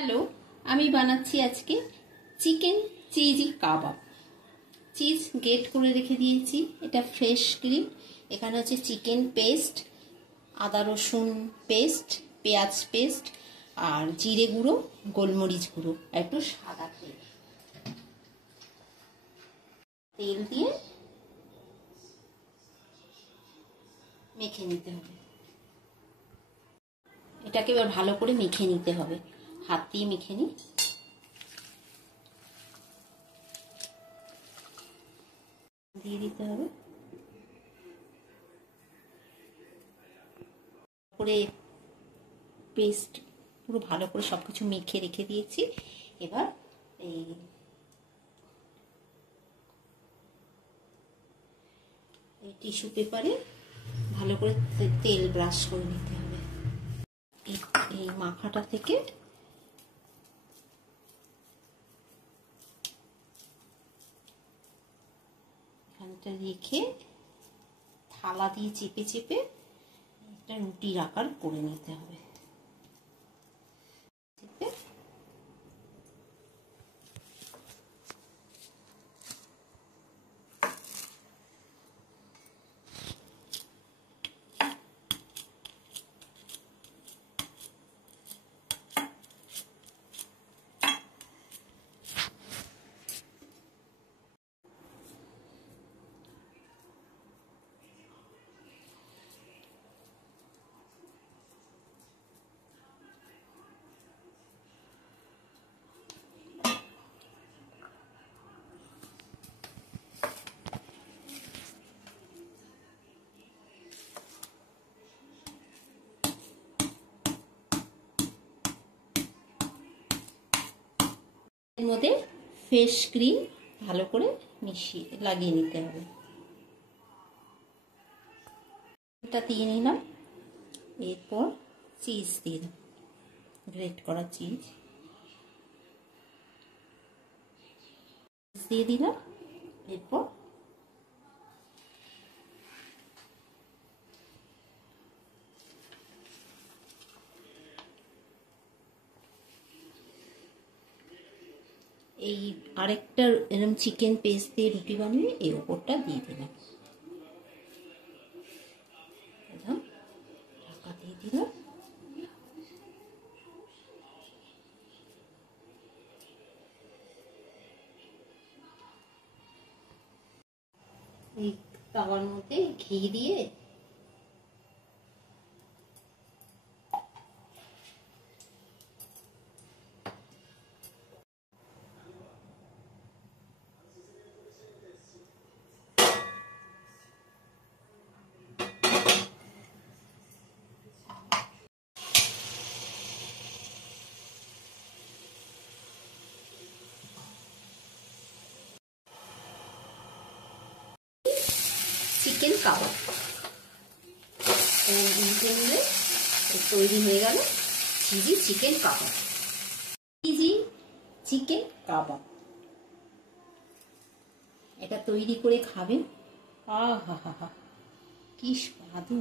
Hello, আমি বানাচ্ছি আজকে চিকেন চিজি কাবাব। চিজ গ্রেট করে রেখে দিয়েছি, এটা ফ্রেশ ক্রিম। এখানে হচ্ছে চিকেন পেস্ট, আদা রসুন পেস্ট, পেঁয়াজ পেস্ট, আর জিরে গুঁড়ো, গোলমরিচ গুঁড়ো, আর একটু সাদা তেল। তেল দিয়ে মেখে নিতে হবে। এটাকে এবার ভালো করে মেখে নিতে হবে, হাত দিয়ে মেখে নিই। দিয়ে দিতে হবে করে পেস্ট, পুরো ভালো করে সবকিছু মেখে রেখে দিয়েছি। এবার এই টিস্যু পেপারে ভালো করে তেল ব্রাশ করে নিতে হবে। এই মাখাটা থেকে এখানটা রেখে থালা দিয়ে চেপে চেপে একটা রুটির আকার করে নিতে হবে। এর মধ্যে ফ্রেশ ক্রিম ভালো করে মিশিয়ে লাগিয়ে নিতে হবে। এটা দিয়ে নিলাম, এরপর চিজ দিয়ে দিলাম, গ্রেট করা চিজ দিয়ে দিলাম। এরপর এই আরেকটা এরকম চিকেন পেস্ট দিয়ে রুটি বানিয়ে এই ওপরটা দিয়ে দিলাম, ঢাকা দিয়ে দিলাম। এই তাওয়ার মধ্যে ঘি দিয়ে চিকেন কাবাব তৈরি হয়ে গেল চিজি চিকেন কাবাব। চিজি চিকেন কাবাব এটা তৈরি করে খাবেন, আহা হা হা, কি স্বাদু।